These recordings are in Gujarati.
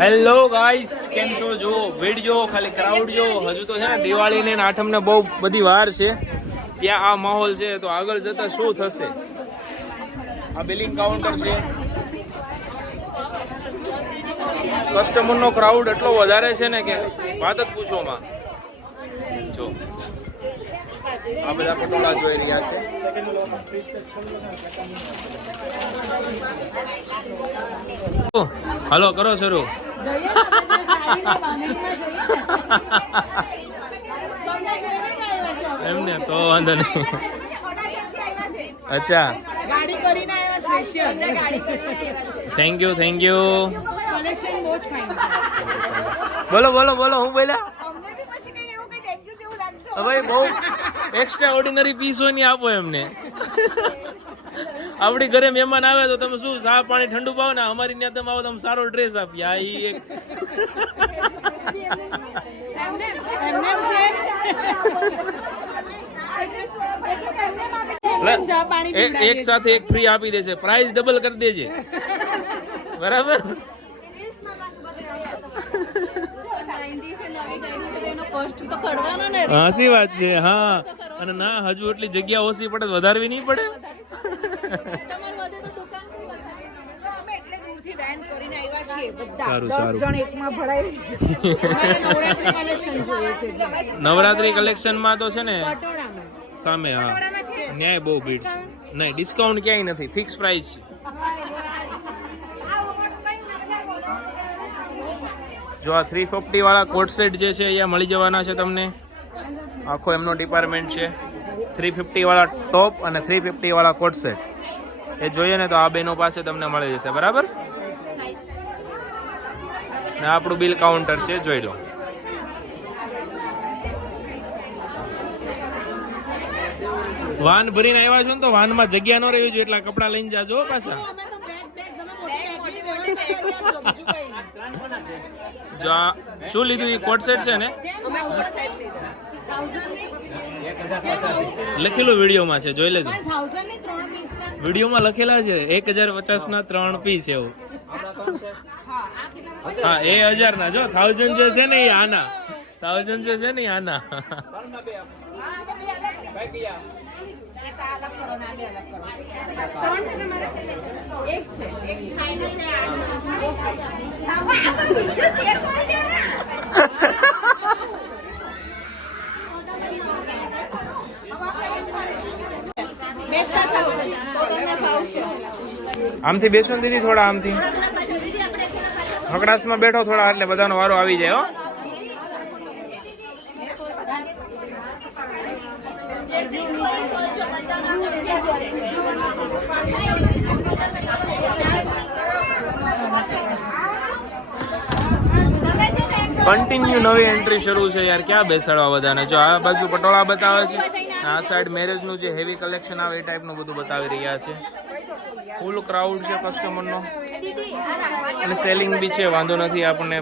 હેલો ગાઈસ, કેમ છો? જો વિડિયો ખાલી ક્રાઉડ જો હજુ તો છે ને દિવાળી ને આઠમ ને બહુ બધી વાર છે. ત્યાં આ માહોલ છે તો આગળ જતા શું થશે? આ બિલિંગ કાઉન્ટર છે. કસ્ટમર નો ક્રાઉડ એટલો વધારે છે ને કે વાત જ પૂછોમાં. જો આ બધા પટોળા જોઈ રહ્યા છે. હલો, કરો શરૂ. એમને તો વાંધો નહીં. અચ્છા, થેન્ક યુ. બોલો બોલો બોલો, હું બોલ્યા? ભાઈ બહુ એક્સ્ટ્રા ઓર્ડિનરી પીસો ની આપો એમને. આપડી ઘરે મહેમાન આવે તો તમે શું ચા પાણી ઠંડુ પાવો ને, અમારી ત્યાં તમે આવો તમે સારો ડ્રેસ આપીએ. આ એક સાથે એક ફ્રી આપી દેશે. પ્રાઇસ ડબલ કરી દેજે, બરાબર? હાસી વાત છે. હા, અને ના હજુ એટલી જગ્યા ઓછી પડે, વધારવી નહીં પડે. સારું સારું. નવરાત્રી કલેક્શન માં તો છે ને સામે. હા, ન્યાય બહુ ભીડ. નહીં, ડિસ્કાઉન્ટ ક્યાંય નથી, ફિક્સ પ્રાઇસ છે. જો આ 350 વાળા કોટ સેટ જે છે અહીંયા મળી જવાના છે તમને. આખો એમનો ડિપાર્ટમેન્ટ છે. 350 વાળા ટોપ અને 350 વાળા કોટ સેટ એ જોઈએ ને તો આ બેનો પાસે તમને મળી જશે, બરાબર? ને આપણું બિલ કાઉન્ટર છે, જોઈ લો. વાન ભરીને આવ્યા છો ને તો વાનમાં જગ્યા ન રહેવી જોઈએ, એટલા કપડા લઈને જાજો પાછા. જો આ શું લીધું? એ કોટ સેટ છે ને, લખેલું વિડીયોમાં છે, જોઈ લેજો. વિડીયોમાં લખેલા છે 1050 ના 3 પીસ એવું. હા, એ 1000 ના. જો 1000 જે છે ને એ આના, 1000 જે છે ને એ આના. આમથી બેસો ને દીદી, થોડા આમથી. હકડાસમાં બેઠો થોડા, એટલે બધાનો વારો આવી જાય. હો, કન્ટિન્યુ નવી એન્ટ્રી શરૂ છે યાર. ક્યાં બેસાડવા બધાને? જો આ બાજુ પટોળા બતાવે છે, આ સાઈડ મેરેજ નું જે હેવી કલેક્શન આવે એ ટાઈપનું બધું બતાવી રહ્યા છે. ફૂલ ક્રાઉડ છે કસ્ટમરનો, અને સેલિંગ બી છે, વાંધો નથી. આપણને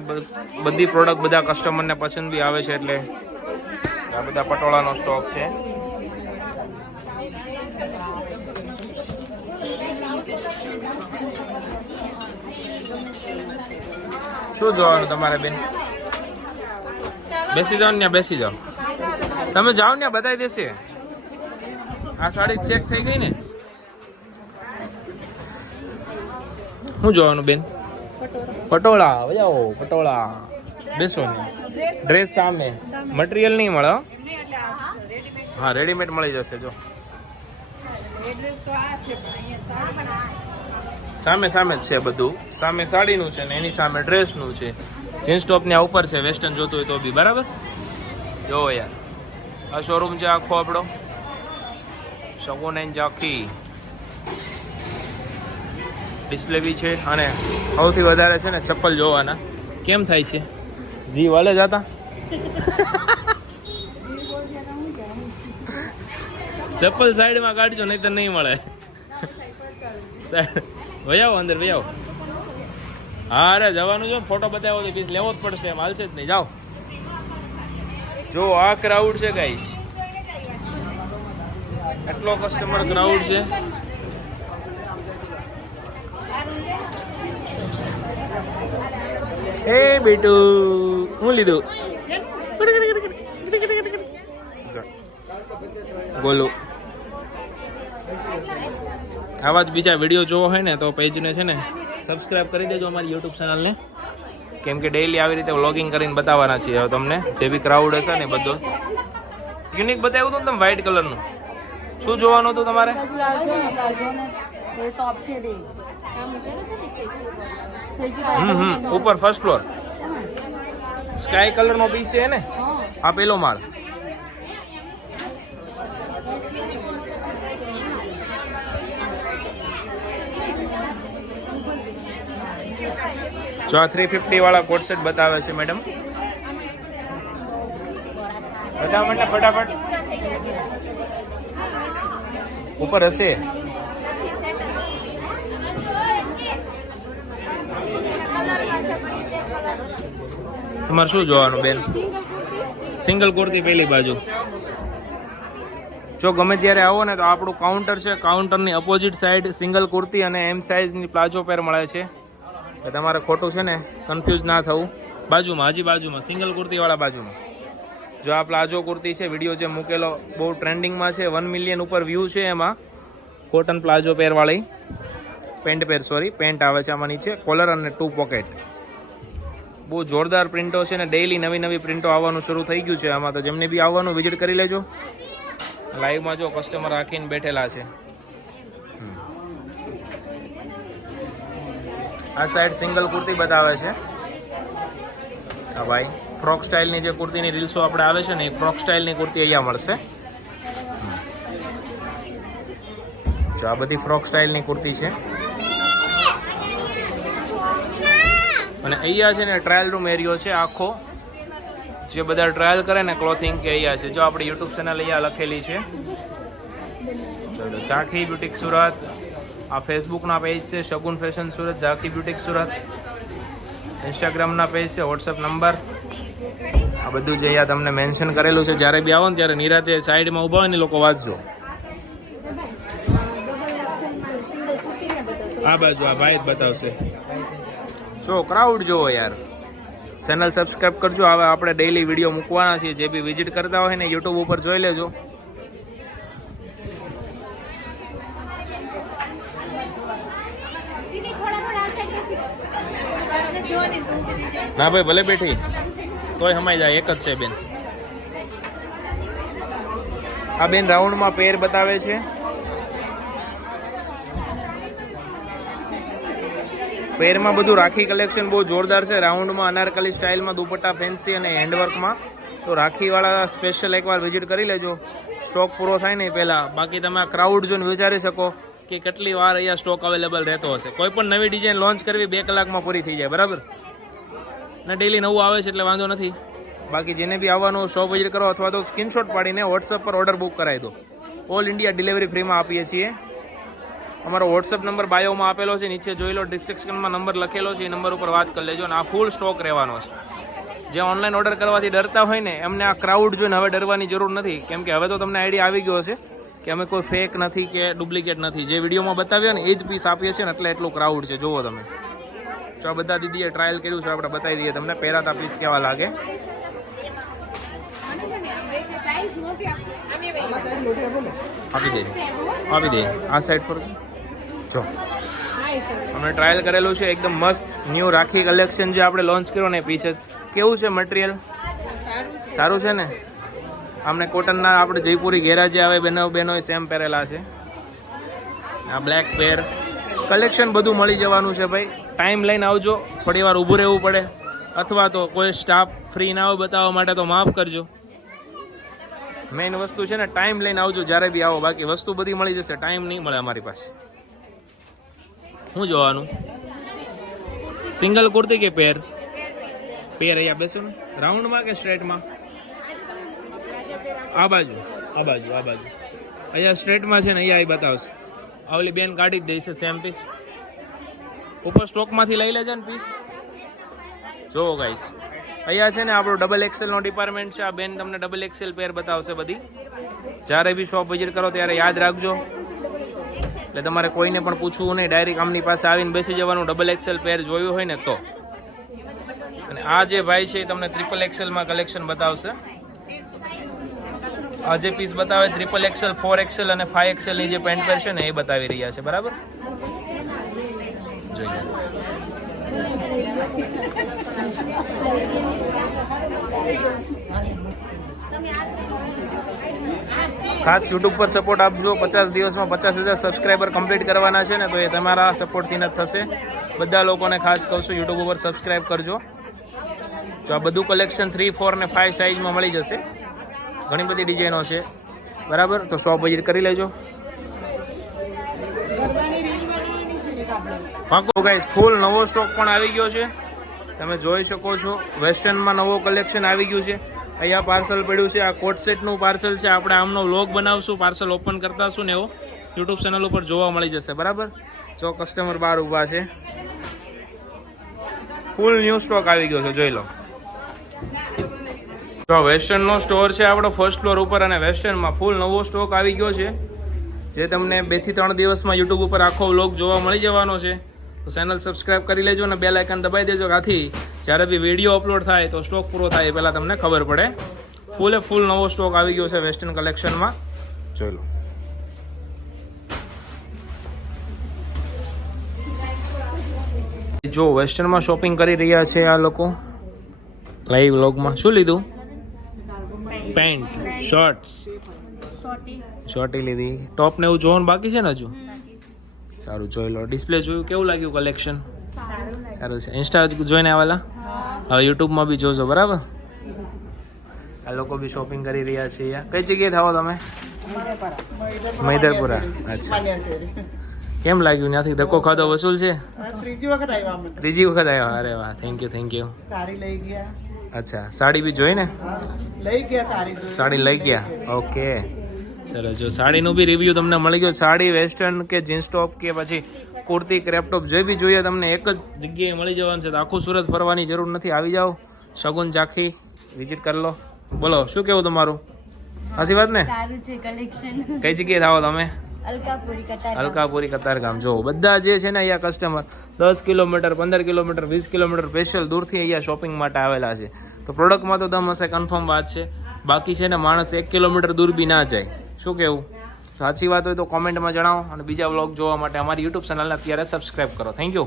બધી પ્રોડક્ટ બધા કસ્ટમરને પસંદ બી આવે છે, એટલે આ બધા પટોળાનો સ્ટોક છે. શું જોવાનું તમારે બેન? બેસી જાઓ ને, બેસી જાઓ. તમે જાઓ ને, બતાવી દેશે. આ સાડી ચેક થઈ ગઈ ને? શું જોવાનું બેન? પટોળા. જાઓ પટોળા, બેસો ને. ડ્રેસ સામે, મટીરિયલ નહીં મળે. હા, રેડીમેડ મળી જશે. જો સામે સામે જ છે બધું. સામે સાડીનું છે ને એની સામે ડ્રેસનું છે. જીન્સ ટોપ ને ઉપર છે, વેસ્ટર્ન જોતું હોય તો બી, બરાબર? જો યાર, આ શોરૂમ છે આખો આપણો, સગોનાઈન આખી ડિસ્પ્લે બી છે. અને સૌથી વધારે છે ને ચપ્પલ જોવાના. કેમ થાય છે? જી વાલે જાતા. ચપ્પલ સાઈડમાં કાઢજો, નહીં તો નહીં મળે. વયાવો અંદર, વયાવો. હા, અરે જવાનું જો, ફોટો બતાવ્યો તો પીસ લેવો જ પડશે, એમ હાલશે જ નહીં. જાઓ. જો આ ક્રાઉડ છે ગાઈસ, એટલો કસ્ટમર ક્રાઉડ છે. એ બેટું હું લીધું બોલો. આવા જ બીજા વિડીયો જોવો હોય ને તો પેજને છે ને સબસ્ક્રાઇબ કરી દેજો અમારી યુટ્યુબ ચેનલને, કેમ કે ડેઈલી આવી રીતે વ્લોગિંગ કરીને બતાવવાના છીએ હવે તમને. જે બી ક્રાઉડ હશે ને બધો યુનિક બતાવ્યું હતું ને તમે વ્હાઇટ કલરનું. શું જોવાનું હતું તમારે? ઉપર ફર્સ્ટ ફ્લોર સ્કાય કલરનો પીસ છે ને, આ પેલો માળ. જો આ 350 વાળા કોટ સેટ બતાવે છે મેડમ. બતાવો મને ફટાફટ. ઉપર હશે. તમારે શું જોવાનું બેન? સિંગલ કુર્તી પેલી બાજુ. જો ગમે ત્યારે આવો ને તો આપણું કાઉન્ટર છે, કાઉન્ટરની અપોઝિટ સાઈડ સિંગલ કુર્તી અને એમ સાઇઝની પ્લાઝો પેર મળે છે. તમારે ખોટું છે ને કન્ફ્યુઝ ના થવું. બાજુમાં, હજી બાજુમાં સિંગલ કુર્તીવાળા બાજુમાં જો આ પ્લાઝો કુર્તી છે, વિડીયો જે મૂકેલો બહુ ટ્રેન્ડિંગમાં છે, 1 મિલિયન ઉપર વ્યૂ છે. એમાં કોટન પ્લાઝો પેરવાળી પેન્ટ આવે છે આમાં નીચે, કોલર અને 2 પોકેટ. બહુ જોરદાર પ્રિન્ટો છે ને ડેઈલી નવી નવી પ્રિન્ટો આવવાનું શરૂ થઈ ગયું છે આમાં. તો જેમને બી આવવાનું વિઝિટ કરી લેજો. લાઈવમાં જો કસ્ટમર રાખીને બેઠેલા છે. આ સાઈડ સિંગલ કુર્તી બતાવે છે. હા ભાઈ, ફ્રોક સ્ટાઇલની જે કુર્તીની રીલ્સો આપણે આવે છે ને એ ફ્રોક સ્ટાઇલની કુર્તી અહીંયા મળશે. જો આ બધી ફ્રોક સ્ટાઇલની કુર્તી છે. અને અહીંયા છે ને ટ્રાયલ રૂમ એરિયો છે આખો, જે બધા ટ્રાયલ કરે ને ક્લોથિંગ કે અહીંયા છે. જો આપણી યુટ્યુબ ચેનલ અહીંયા લખેલી છે, ઝાંખી બ્યુટીક સુરત. આ ફેસબુકના પેજ છે શગુન ફેશન સુરત, ઝાંખી બ્યુટીક સુરત. ઇન્સ્ટાગ્રામના પેજ છે, વોટ્સઅપ નંબર, આ બધું જે અહીંયા તમને મેન્શન કરેલું છે. જ્યારે બી આવો ને ત્યારે નિરાતે સાઈડમાં ઊભા હોય ને લોકો વાંચજો. આ બાજુ આ ભાઈ જ બતાવશે. જો ક્રાઉડ જોવો યાર. ચેનલ સબસ્ક્રાઈબ કરજો. હવે આપણે ડેઈલી વિડીયો મૂકવાના છીએ. જે બી વિઝિટ કરતા હોય ને યુટ્યુબ ઉપર જોઈ લેજો. ના ભાઈ ભલે બેઠી તોય હમાઈ જાય, એક જ છે બેન. આ બેન રાઉન્ડમાં પેર બતાવે છે. પેરમાં બધું રાખી કલેક્શન બહુ જોરદાર છે. રાઉન્ડમાં અનારકલી સ્ટાઇલમાં દુપટ્ટા ફેન્સી અને હેન્ડવર્કમાં. તો રાખીવાળા સ્પેશિયલ એકવાર વિઝિટ કરી લેજો, સ્ટોક પૂરો થાય નહીં પહેલાં. બાકી તમે આ ક્રાઉડ જોઈને વિચારી શકો કે કેટલી વાર અહીંયા સ્ટોક અવેલેબલ રહેતો હશે. કોઈ પણ નવી ડિઝાઇન લોન્ચ કરવી 2 કલાકમાં પૂરી થઈ જાય, બરાબર ને? ડેલી નવું આવે છે એટલે વાંધો નથી. બાકી જેને બી આવવાનું શોપ વિઝિટ કરો અથવા તો સ્ક્રીનશોટ પાડીને વોટ્સઅપ પર ઓર્ડર બુક કરાવી દો. ઓલ ઇન્ડિયા ડિલિવરી ફ્રીમાં આપીએ છીએ. અમારો વોટ્સઅપ નંબર બાયોમાં આપેલો છે, નીચે જોઈ લો, ડિસ્ક્રિપ્શનમાં નંબર લખેલો છે. એ નંબર ઉપર વાત કરી લેજો. અને આ ફૂલ સ્ટોક રહેવાનો છે. જે ઓનલાઈન ઓર્ડર કરવાથી ડરતા હોય ને એમને આ ક્રાઉડ જોઈને હવે ડરવાની જરૂર નથી, કેમ કે હવે તો તમને આઈડિયા આવી ગયો છે કે અમે કોઈ ફેક નથી કે ડુપ્લિકેટ નથી. જે વિડીયોમાં બતાવ્યો ને એ જ પીસ આપીએ છીએ ને એટલે એટલું ક્રાઉડ છે. જુઓ તમે. જો આ બધા દીદીએ ટ્રાયલ કર્યું છે, આપણે બતાવી દઈએ તમને પહેરાતા પીસ કેવા લાગે. આપી દે આ સાઈડ પર. જો અમે ટ્રાયલ કરેલું છે, એકદમ મસ્ત ન્યૂ રાખી કલેક્શન જે આપણે લોન્ચ કર્યો ને પીસ. કેવું છે મટીરિયલ? સારું છે ને? અમને કોટનના આપણે જયપુરી ઘેરા જે આવે બેનો સેમ પહેરેલા છે. આ બ્લેક પેર કલેક્શન બધું મળી જવાનું છે ભાઈ. ટાઈમ લઈને આવજો. થોડી વાર ઊભું રહેવું પડે અથવા તો કોઈ સ્ટાફ ફ્રી ના હોય બતાવવા માટે તો માફ કરજો. મેઇન વસ્તુ છે ને ટાઈમ લઈને આવજો જ્યારે બી આવો. બાકી વસ્તુ બધી મળી જશે, ટાઈમ નહીં મળે અમારી પાસે. શું જોવાનું? સિંગલ કુર્તી કે પેર? પેર અહીંયા બેસો ને. રાઉન્ડમાં કે સ્ટ્રેટમાં? આ બાજુ અહીંયા સ્ટ્રેટમાં છે ને, અહીંયા આવી બતાવશે. આવલી બેન કાઢી જ દઈશે સેમ પીસ. ઉપર સ્ટોકમાંથી લઈ લેજો ને પીસ. જો ગાઈસ અહીંયા છે ને આપણું ડબલ એક્સેલનો ડિપાર્ટમેન્ટ છે. આ બેન તમને ડબલ એક્સેલ પેર બતાવશે બધી. જ્યારે બી શોપ વિઝિટ કરો ત્યારે યાદ રાખજો. એટલે તમારે કોઈને પણ પૂછવું નહીં, ડાયરેક્ટ આમની પાસે આવીને બેસી જવાનું. ડબલ એક્સેલ પેર જોયું હોય ને તો અને આ જે ભાઈ છે એ તમને ટ્રિપલ એક્સેલમાં કલેક્શન બતાવશે. આ જે પીસ બતાવે ટ્રિપલ એક્સેલ, 4XL અને 5XL ની જે પેન્ટ પેર છે ને એ બતાવી રહ્યા છે. બરાબર, જોઈએ. ખાસ યુટ્યુબ પર સપોર્ટ આપજો. 50 દિવસમાં 50,000 સબસ્ક્રાઈબર કમ્પ્લીટ કરવાના છે ને, તો એ તમારા સપોર્ટથી જ થશે. બધા લોકોને ખાસ કહું છું યુટ્યુબ ઉપર સબસ્ક્રાઈબ કરજો. જો આ બધું કલેક્શન 3, 4 અને 5 સાઇઝમાં મળી જશે. ઘણી બધી ડિઝાઇનો છે. બરાબર, તો શોપ વિઝિટ કરી લેજો. પાકો ગાઈસ, ફૂલ નવો સ્ટોક પણ આવી ગયો છે. તમે જોઈ શકો છો વેસ્ટર્નમાં નવો કલેક્શન આવી ગયું છે. અહીંયા પાર્સલ પડ્યું છે. આ કોટ સેટનું પાર્સલ છે. આપણે આમનો વ્લોગ બનાવશું, પાર્સલ ઓપન કરતા છું ને એવો યુટ્યુબ ચેનલ ઉપર જોવા મળી જશે. બરાબર, જો કસ્ટમર બહાર ઊભા છે. ફૂલ ન્યૂ સ્ટોક આવી ગયો છે, જોઈ લો. તો વેસ્ટર્નનો સ્ટોર છે આપણો ફર્સ્ટ ફ્લોર ઉપર, અને વેસ્ટર્નમાં ફૂલ નવો સ્ટોક આવી ગયો છે, જે તમને 2 થી 3 દિવસમાં યુટ્યુબ ઉપર આખો વ્લોગ જોવા મળી જવાનો છે. તો ચેનલ સબસ્ક્રાઇબ કરી લેજો અને બેલ આઇકન દબાવી દેજો, આથી જ્યારે બી વિડીયો અપલોડ થાય તો સ્ટોક પૂરો થાય એ પહેલાં તમને ખબર પડે. ફૂલ નવો સ્ટોક આવી ગયો છે વેસ્ટર્ન કલેક્શનમાં, જોઈ લો. જો વેસ્ટર્નમાં શોપિંગ કરી રહ્યા છે આ લોકો લાઈવ વ્લોગમાં. શું લીધું? પેન્ટ, શર્ટ્સ, શોર્ટી લીધી. ટોપ ને એવું જોવાનું બાકી છે ને હજુ? સારું, જોઈ લો. ડિસ્પ્લે જોયું, કેવું લાગ્યું કલેક્શન? સારું છે. ઇન્સ્ટા જોઈને આવેલા, હવે યુટ્યુબમાં બી જોજો. બરાબર, આ લોકો બી શોપિંગ કરી રહ્યા છે. કઈ જગ્યાએ થાવો તમે? મૈદરપુરા. અચ્છા, કેમ લાગ્યું? ત્યાંથી ધક્કો ખાધો વસૂલ છે? ત્રીજી વખત આવ્યા. અરે વાહ, થેન્ક યુ. અચ્છા, સાડી બી જોઈ ને? સાડી લઈ ગયા. ઓકે, ચલો. જો સાડીનું બી રિવ્યુ તમને મળી ગયો. સાડી વેસ્ટર્ન કે જીન્સ ટોપ કે પછી કુર્તી, ક્રેપ ટોપ જે બી જોઈએ તમને એક જ જગ્યાએ મળી જવાનું છે. તો આખું સુરત ફરવાની જરૂર નથી. આવી જાઓ, શગુન ઝાંખી વિઝિટ કરી લો. બોલો, શું કેવું તમારું? સાચી વાત ને? કઈ જગ્યાએ થાવો તમે? અલકાપુરી કતારગામ. જો બધા જે છે ને અહીંયા customer 10 kilometre, 15 kilometre, 20 kilometre special દૂરથી અહીંયા શોપિંગ માટે આવેલા છે. તો પ્રોડક્ટમાં તો દમ હશે, કન્ફર્મ વાત છે. બાકી છે ને માણસ 1 કિલોમીટર દૂર બી ના જાય. શું કેવું? સાચી વાત હોય તો કોમેન્ટમાં જણાવો, અને બીજા વ્લોગ જોવા માટે અમારી યુટ્યુબ ચેનલને અત્યારે સબસ્ક્રાઈબ કરો. Thank you.